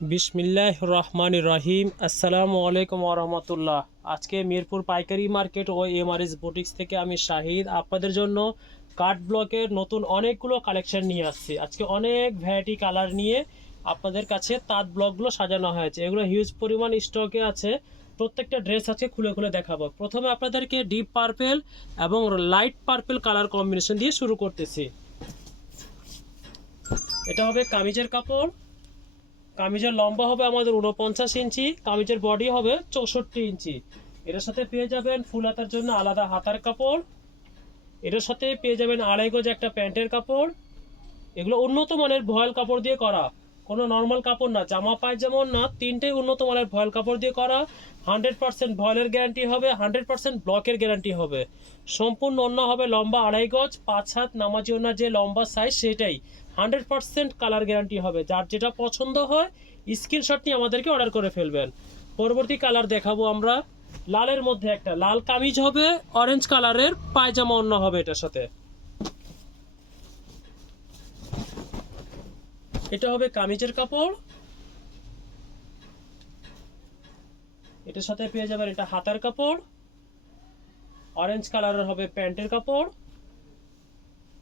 बिस्मिल्लाह रहमान रहीम अस्सलामु आलैकुम ওয়া আজকে মিরপুর পাইকারি মার্কেট ও এমআরএস বুটিক্স থেকে আমি শাহিদ আপনাদের জন্য কাট ব্লকের নতুন অনেকগুলো কালেকশন নিয়ে আসছি। আজকে অনেক ভ্যারাইটি কালার নিয়ে আপনাদের কাছে তাঁত ব্লকগুলো সাজানো হয়েছে। এগুলো হিউজ পরিমাণ স্টকে আছে। প্রত্যেকটা ড্রেস আছে, খুলে খুলে দেখাবো। প্রথমে আপনাদেরকে ডিপ পার্পেল এবং লাইট পার্পেল কালার কম্বিনেশন দিয়ে শুরু করতেছি। এটা হবে কামিজের কাপড়। কামিজের লম্বা হবে আমাদের 49 ইঞ্চি, কামিজের বডি হবে 64 ইঞ্চি। এটার সাথে পেয়ে যাবেন ফুল হাতার জন্য আলাদা হাতার কাপড়। এটার সাথে পেয়ে যাবেন আড়াই গজ একটা প্যান্টের কাপড়। এগুলো উন্নত মানের ভয়েল কাপড় দিয়ে করা, কোনো নর্মাল কাপড় না। জামা পায়জামা না, তিনটেই উন্নত মানের ভয়েল কাপড় দিয়ে করা। 100% ভয়েলের গ্যারান্টি হবে, 100% ব্লকের গ্যারান্টি হবে। সম্পূর্ণ ওড়না হবে লম্বা আড়াই গজ, 5 হাত নামাজি ওড়না যে লম্বা সাইজ সেটাই। 100% কালার গ্যারান্টি হবে। যার যেটা পছন্দ হয় স্ক্রিনশট নিয়ে আমাদেরকে অর্ডার করে ফেলবেন। পরবর্তী কালার দেখাবো আমরা। লালের মধ্যে একটা লাল কামিজ হবে, অরেঞ্জ কালারের পায়জামা ওড়না হবে এটার সাথে। এটা হবে কামিজের কাপড়। এটার সাথে পেয়ে যাবেন এটা হাতার কাপড়। অরেঞ্জ কালারের হবে প্যান্টের কাপড়।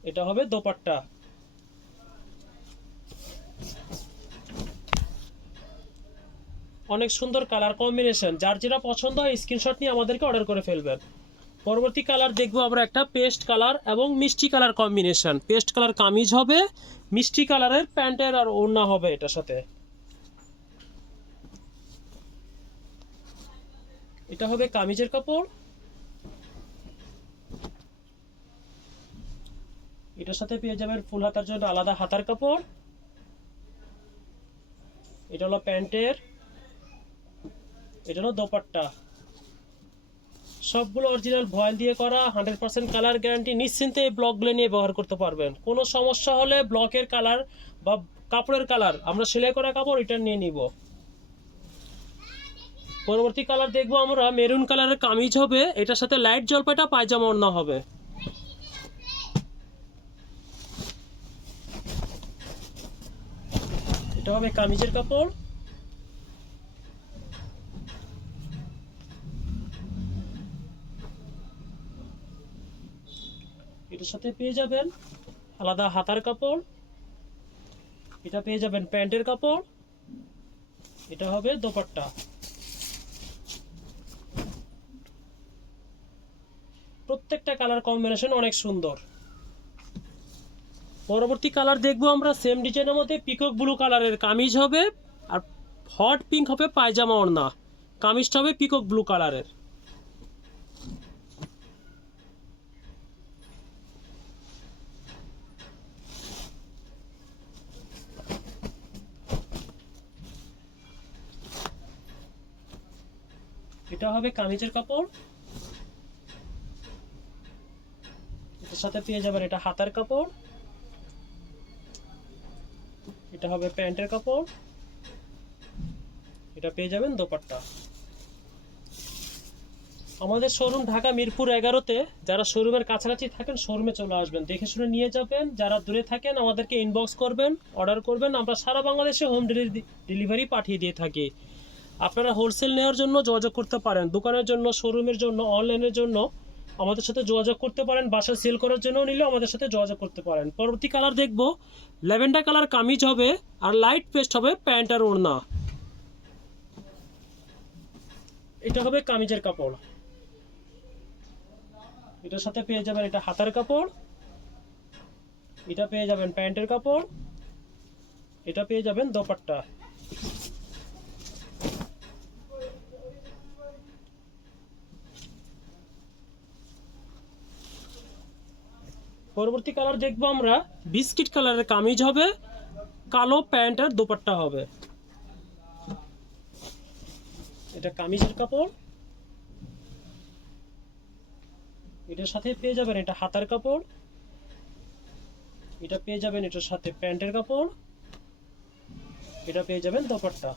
এটা হবে দোপাট্টা। অনেক সুন্দর কালার কম্বিনেশন। যার যেটা পছন্দ হয় স্ক্রিনশট নিয়ে আমাদেরকে অর্ডার করে ফেলবেন। পরবর্তী কালার দেখবো আমরা একটা পেস্ট কালার এবং মিষ্টি colour combination. Paste colour kameez হবে, মিষ্টি কালারের প্যান্টের আর ওড়না হবে এটার সাথে। এটা হবে কামিজের কাপড়। এটার সাথে পেয়ে যাবেন ফুল হাতার জন্য আলাদা হাতার কাপড়। এটা হলো প্যান্টের, এটা হলো দোপাট্টা। সবগুলো অরিজিনাল ভয়েল দিয়ে করা, 100% কালার গ্যারান্টি। নিশ্চিন্তে এই ব্লকগুলো নিয়ে ব্যবহার করতে পারবেন। কোনো সমস্যা হলে ব্লকের কালার বা কাপড়ের কালার আমরা সেলাই করা কাপড় রিটার্ন নিয়ে নিব। পরবর্তী কালার দেখবো আমরা মেরুন কালারের কামিজ হবে, এটার সাথে লাইট জলপাইটা পায়জামা ওড়না হবে। এটা হবে কামিজের কাপড়। এটার সাথে পেয়ে যাবেন আলাদা হাতার কাপড়। এটা পেয়ে যাবেন প্যান্টের কাপড়। এটা হবে দোপাট্টা। প্রত্যেকটা কালার কম্বিনেশন অনেক সুন্দর। পরবর্তী কালার দেখবো আমরা সেম ডিজাইনের মধ্যে পিকক ব্লু কালারের কামিজ হবে, আর হট পিঙ্ক হবে পায়জামা ওড়না। কামিজটা হবে পিকক ব্লু কালারের। এটা হবে কামিজের কাপড়। এটার সাথে পেয়ে যাবেন এটা হাতার কাপড়। এটা হবে প্যান্টের কাপড়। এটা পেয়ে যাবেন দোপাট্টা। আমাদের শোরুম ঢাকা মিরপুর 11-তে। যারা শোরুমের কাছাকাছি থাকেন শোরুমে চলে আসবেন, দেখে শুনে নিয়ে যাবেন। যারা দূরে থাকেন আমাদেরকে ইনবক্স করবেন, অর্ডার করবেন। আমরা সারা বাংলাদেশে হোম ডেলিভারি পাঠিয়ে দিয়ে থাকি। আপনারা হোলসেল নেওয়ার জন্য যোগাযোগ করতে পারেন, দোকানের জন্য, শোরুমের জন্য, অনলাইনের জন্য আমাদের সাথে যোগাযোগ করতে পারেন। বাসায় সেল করার জন্য নিলে আমাদের সাথে যোগাযোগ করতে পারেন। পরবর্তী কালার দেখব ল্যাভেন্ডার কালার কামিজ হবে, আর লাইট পেস্ট হবে প্যান্ট আর ওড়না। এটা হবে কামিজের কাপড়। এটার সাথে পেয়ে যাবেন এটা হাতার কাপড়। এটা পেয়ে যাবেন প্যান্টের কাপড়। এটা পেয়ে যাবেন দোপাট্টা। পরবর্তী কালার দেখবো আমরা বিস্কিট কালারের কামিজ হবে, কালো প্যান্ট আর দোপাট্টা হবে। এটা কামিজের কাপড়। এটার সাথে পেয়ে যাবেন এটা হাতার কাপড়। এটা পেয়ে যাবেন এটার সাথে প্যান্টের কাপড়। এটা পেয়ে যাবেন দোপাট্টা।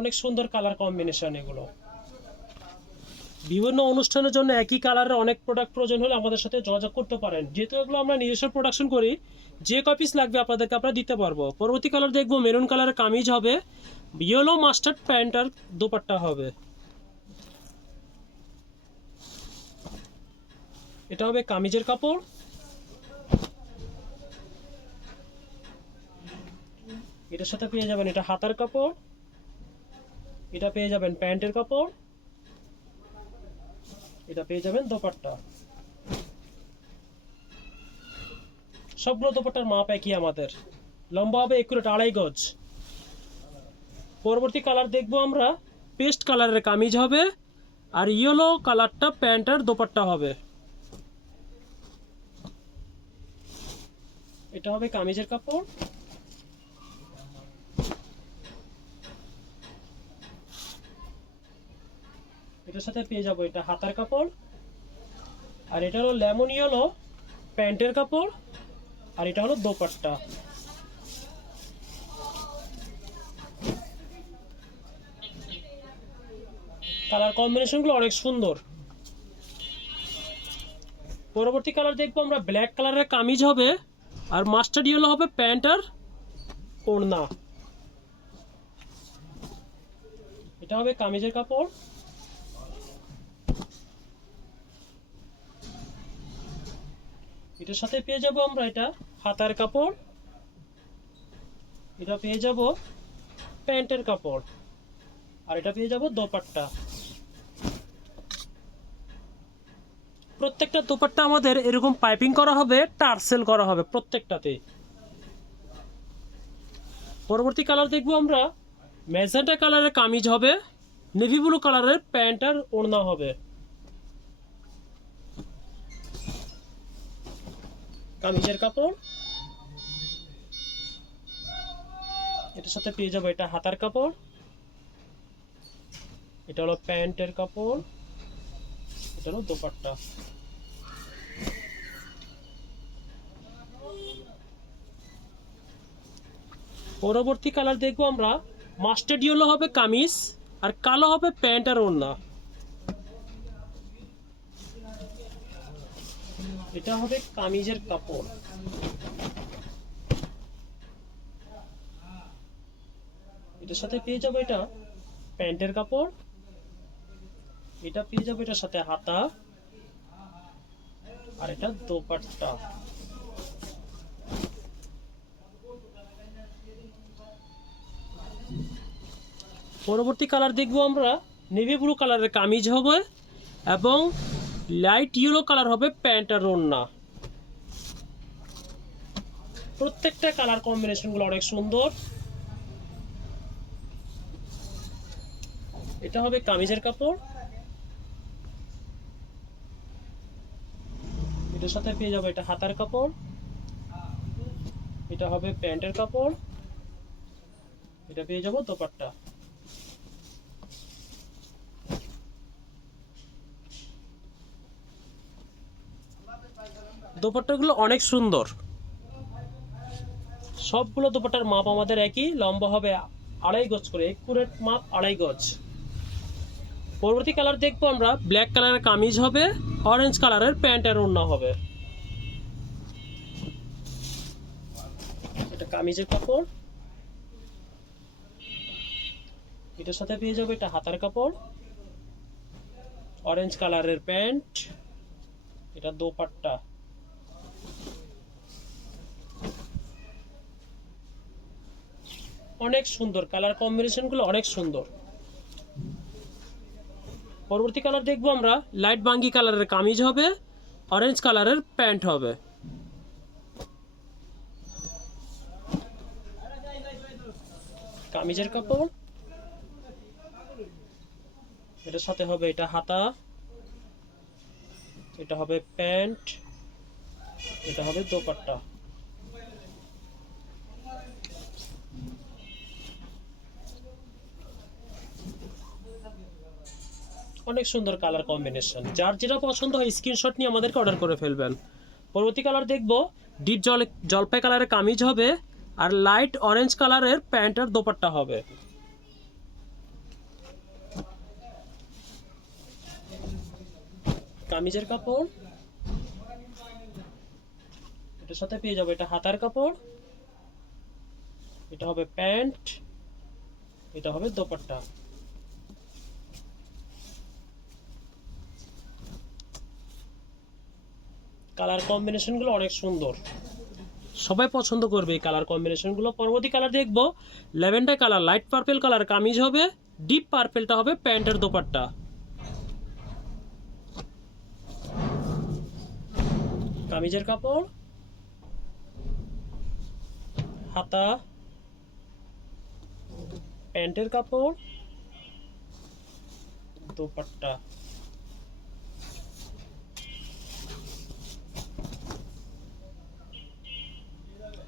অনেক সুন্দর কালার কম্বিনেশন এগুলো। বিভিন্ন অনুষ্ঠানের জন্য একই কালারের অনেক প্রোডাক্ট প্রয়োজন হলে আমাদের সাথে যোগাযোগ করতে পারেন। যেহেতু এগুলো আমরা নিজস্ব প্রোডাকশন করি, যে কপিস লাগবে আপনাদেরকে আমরা দিতে পারবো। পরবর্তী কালার দেখবো মেরুন কালারের কামিজ হবে, ইয়েলো মাস্টার্ড প্যান্ট আর দোপাট্টা হবে। এটা হবে কামিজের কাপড়। এটার সাথে পেয়ে যাবেন এটা হাতার কাপড়, এটা পেয়ে যাবেন প্যান্টের কাপড়, এটা পেয়ে যাবেন দোপাট্টা। সবগুলো দোপাট্টার মাপ একই আমাদের, লম্বা হবে একুরেট 2.5 গজ। পরবর্তী কালার দেখবো আমরা পেস্ট কালারের কামিজ হবে, আর ইয়েলো কালারটা প্যান্ট আর দোপাট্টা হবে। এটা হবে কামিজের কাপড়। এটার সাথে পেয়ে যাবো এটা হাতার কাপড়, আর এটা হলো লেমন ইয়েলো প্যান্টের কাপড়, আর এটা হলো দোপাট্টা। কালার কম্বিনেশনগুলো অনেক সুন্দর। পরবর্তী কালার দেখবো আমরা ব্ল্যাক কালারের কামিজ হবে, আর মাস্টার্ড ইয়েলো হবে প্যান্ট আর ওড়না। এটা হবে কামিজের কাপড়। এটার সাথে পেয়ে যাব আমরা এটা হাতার কাপড়, এটা পেয়ে যাব প্যান্টের কাপড়, আর এটা পেয়ে যাব দোপাট্টা। প্রত্যেকটা দোপাট্টা আমাদের এরকম পাইপিং করা হবে, টার্সেল করা হবে প্রত্যেকটাতে। পরবর্তী কালার দেখবো আমরা ম্যাজেন্টা কালারের কামিজ হবে, নেভি ব্লু কালারের প্যান্ট আর ওড়না হবে। কামিজের কাপড়। এটার সাথে পেয়ে যাবো এটা হাতার কাপড়, এটা হলো প্যান্টের কাপড়, এটা হলো দোপাট্টা। পরবর্তী কালার দেখবো আমরা মাস্টার্ড ইয়েলো হবে কামিজ, আর কালো হবে প্যান্ট আর ওড়না। এটা হবে কামিজের কাপড়। এটার সাথে পেয়ে যাবো এটা প্যান্টের কাপড়, এটা পেয়ে যাবো এটার সাথে হাতা, আর এটা দোপাট্টা। পরবর্তী কালার দেখবো আমরা নেভি ব্লু কালারের কামিজ হবে, এবং লাইট ইয়েলো কালার হবে প্যান্ট আর ওড়না। প্রত্যেকটা কালার কম্বিনেশনগুলো অনেক সুন্দর। এটা হবে কামিজের কাপড়। এটার সাথে পেয়ে যাবো এটা হাতার কাপড়, এটা হবে প্যান্টের কাপড়, এটা পেয়ে যাবো দোপাট্টা। দোপাট্টাগুলো অনেক সুন্দর। সবগুলো দোপাট্টার মাপ আমাদের একই, লম্বা হবে 2.5 গজ করে, একুরেট মাপ 2.5 গজ। পরবর্তী কালার দেখবো আমরা ব্ল্যাক কালারের কামিজ হবে, অরেঞ্জ কালারের প্যান্ট আর ওড়না হবে। এটা কামিজের কাপড়। এটার সাথে পেয়ে যাবো এটা হাতার কাপড়, অরেঞ্জ কালারের প্যান্ট, এটা দোপাট্টা। অনেক সুন্দর কালার কম্বিনেশনগুলো, অনেক সুন্দর। পরবর্তী কালার দেখবো আমরা লাইট বাঙ্গি কালারের কামিজ হবে, অরেঞ্জ কালারের প্যান্ট হবে। কামিজের কাপড়। এটার সাথে হবে এটা হাতা, এটা হবে প্যান্ট, এটা হবে দোপাট্টা। অনেক সুন্দর কালার কম্বিনেশন। যার যেটা পছন্দ হয় স্ক্রিনশট নিয়ে আমাদেরকে অর্ডার করে ফেলবেন। পরবর্তী কালার দেখবো ডিপ জলপাই কালারের কামিজ হবে, আর লাইট অরেঞ্জ কালারের প্যান্ট আর দোপাট্টা হবে। কামিজের কাপড়, এটার সাথে পেয়ে যাবো এটা হাতার কাপড়, এটা হবে প্যান্ট, এটা হবে দোপাট্টা। কালার কম্বিনেশনগুলো অনেক সুন্দর, সবাই পছন্দ করবে এই কালার কম্বিনেশনগুলো। পরবর্তী কালার দেখবো lavender colour, light purple colour kameez হবে, ডিপ পার্পলটা হবে প্যান্টের দোপাট্টা। কামিজের কাপড়, হাতা, প্যান্টের কাপড়, দোপাট্টা।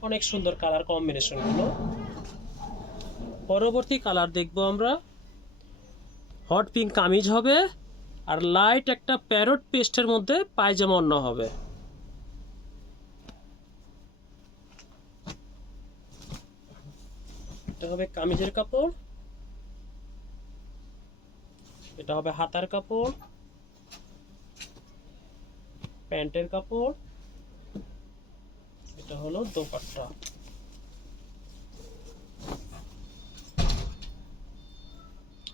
অনেক সুন্দর কালার কম্বিনেশন গুলো। পরবর্তী কালার দেখবো আমরা হট পিঙ্ক কামিজ হবে, আর লাইট একটা প্যারট পেস্টের মধ্যে পায়জামা ওড়না হবে। এটা হবে কামিজের কাপড়, এটা হবে হাতার কাপড়, প্যান্টের কাপড়, এটা হলো দোপাট্টা।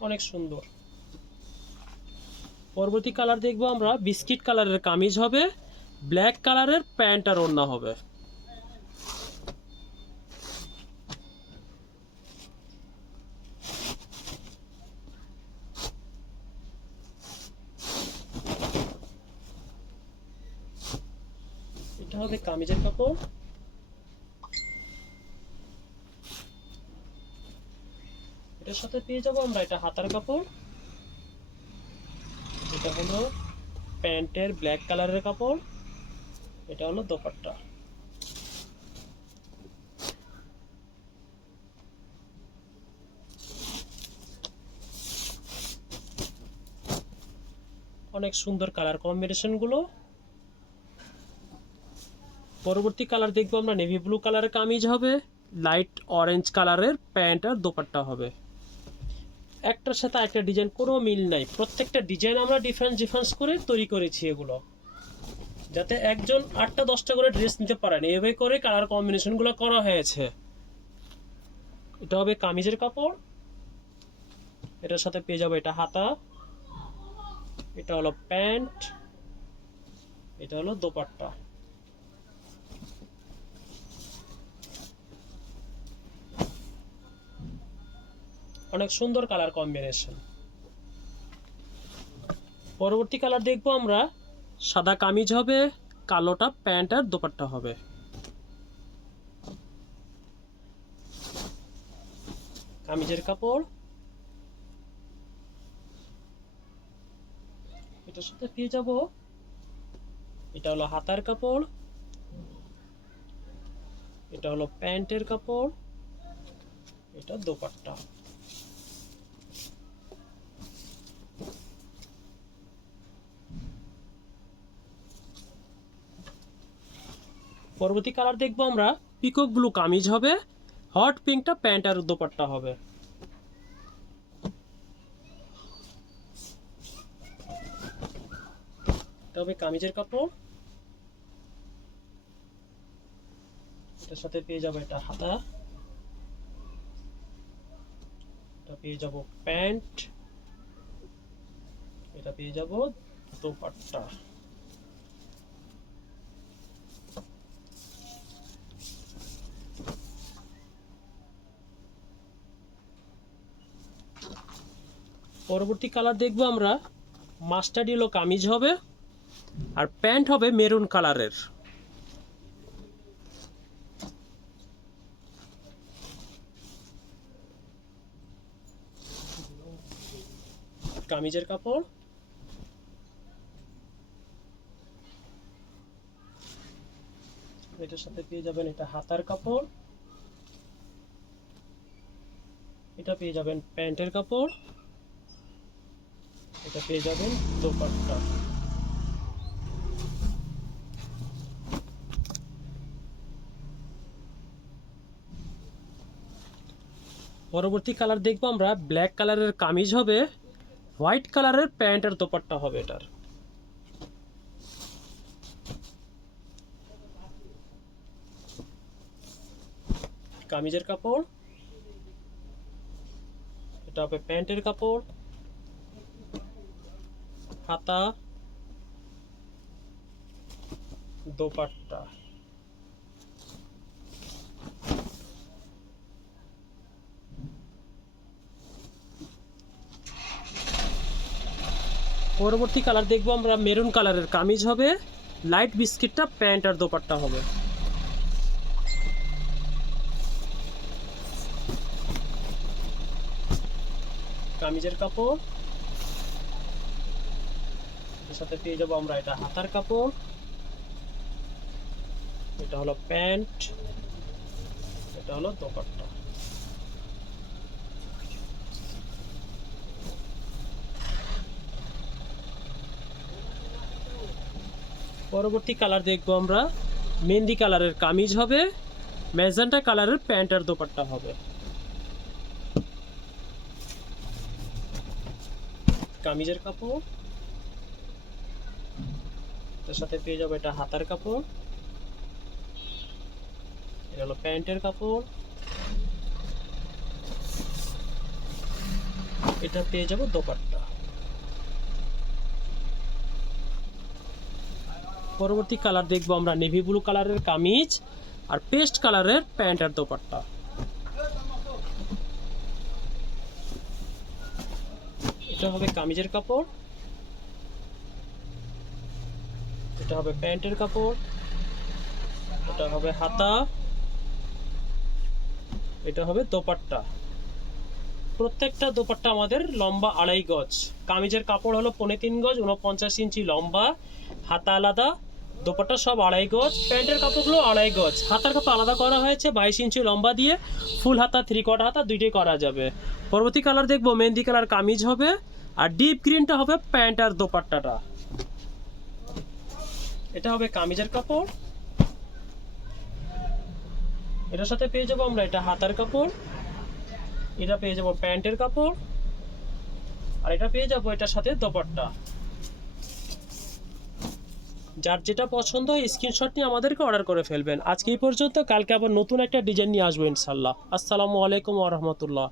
অনেক সুন্দর। পরবর্তী কালার দেখবো আমরা বিস্কিট কালারের কামিজ হবে, ব্ল্যাক কালারের প্যান্ট আর ওড়না হবে। এটা হবে কামিজের কাপড়, এটার সাথে পেয়ে যাবো আমরা এটা হাতার কাপড়, এটা হলো প্যান্টের ব্ল্যাক কালারের কাপড়, এটা হলো দোপাট্টা। অনেক সুন্দর কালার কম্বিনেশন গুলো। পরবর্তী কালার দেখবো আমরা নেভি ব্লু কালারের কামিজ হবে, লাইট অরেঞ্জ কালারের প্যান্ট আর দোপাট্টা হবে। একটার সাথে একটা ডিজাইন কোনো মিল নাই, প্রত্যেকটা ডিজাইন আমরা ডিফারেন্স করে তৈরি করেছি এগুলো, যাতে একজন 8টা-10টা করে ড্রেস নিতে পারেন, এভাবে করে কালার কম্বিনেশন গুলো করা হয়েছে। এটা হবে কামিজের কাপড়, এটার সাথে পেয়ে যাবো এটা হাতা, এটা হলো প্যান্ট, এটা হলো দোপাট্টা। অনেক সুন্দর কালার কম্বিনেশন। পরবর্তী কালার দেখবো আমরা সাদা কামিজ হবে, কালোটা প্যান্ট আর দোপাট্টা হবে। কামিজের কাপড়, এটার সাথে পেয়ে যাব এটা হলো হাতার কাপড়, এটা হলো প্যান্টের কাপড়, এটা দোপাট্টা। পরবর্তী কালার দেখবো আমরা পিকক ব্লু কামিজ হবে, হট পিঙ্কটা প্যান্ট আর দোপাট্টা হবে। তবে কামিজের কাপড়, এটার সাথে পেয়ে যাবো এটা হাতা, এটা পেয়ে যাবো প্যান্ট, এটা পেয়ে যাবো দোপাট্টা। পরবর্তী কালার দেখবো আমরা মাস্টার্ড ইয়েলো কামিজ হবে, আর প্যান্ট হবে মেরুন কালারের। কামিজের কাপড়, এটার সাথে পেয়ে যাবেন এটা হাতার কাপড়, এটা পেয়ে যাবেন প্যান্টের কাপড়, এটা পেয়ে যাবেন দোপাট্টা। পরবর্তী কালার দেখবো আমরা ব্ল্যাক কালারের কামিজ হবে, হোয়াইট কালারের প্যান্ট আর দোপাট্টা হবে এটার। কামিজের কাপড়, এটা হবে প্যান্টের কাপড়, হাতা, দোপাট্টা। পরবর্তী কালার দেখবো আমরা মেরুন কালারের কামিজ হবে, লাইট বিস্কিটটা প্যান্ট আর দোপাট্টা হবে। কামিজের কাপড়, এর সাথে পেয়ে যাবো আমরা এটা হাতার কাপড়, এটা হলো প্যান্ট, এটা হলো দোপাট্টা। পরবর্তী কালার দেখবো আমরা মেহেন্দি কালারের কামিজ হবে, ম্যাজেন্টা কালারের প্যান্ট আর দোপাট্টা হবে। কামিজের কাপড়, তার সাথে পেয়ে যাবো এটা হাতার কাপড়, এটা হলো প্যান্টের কাপড়, এটা পেয়ে যাবো দোপাট্টা। পরবর্তী কালার দেখবো আমরা নেভি ব্লু কালারের কামিজ আর পেস্ট কালারের প্যান্ট আর দোপাট্টা। এটা হবে কামিজের কাপড়, এটা হবে প্যান্টের কাপড়, এটা হবে হাতা, এটা হবে দোপাট্টা। প্রত্যেকটা দোপাট্টা আমাদের লম্বা 2.5 গজ। কামিজের কাপড় হলো 3.25 গজ, 49 ইঞ্চি লম্বা, হাতা আলাদা, দোপাট্টা সব 2.5 গজ। প্যান্টের কাপড়গুলো 2.5 গজ, হাতার কাপড় আলাদা করা হয়েছে 22 ইঞ্চি লম্বা দিয়ে, ফুল হাতা 3/4 হাতা দুইটাই করা যাবে। পরবর্তী কালার দেখবো মেহেন্দি কালার কামিজ হবে, আর ডিপ গ্রিনটা হবে প্যান্ট আর দোপাট্টাটা। এটা হবে কামিজের কাপড়, এটার সাথে পেয়ে যাবো আমরা এটা হাতার কাপড়, এটা পেয়ে যাবো প্যান্টের কাপড়, আর এটা পেয়ে যাবো এটার সাথে দোপাট্টা। যার যেটা পছন্দ হয় স্ক্রিনশট নিয়ে আমাদেরকে অর্ডার করে ফেলবেন। আজকে এই পর্যন্ত, কালকে আবার নতুন একটা ডিজাইন নিয়ে আসবো ইনশাল্লাহ। আসসালামু আলাইকুম ওয়া রাহমাতুল্লাহ।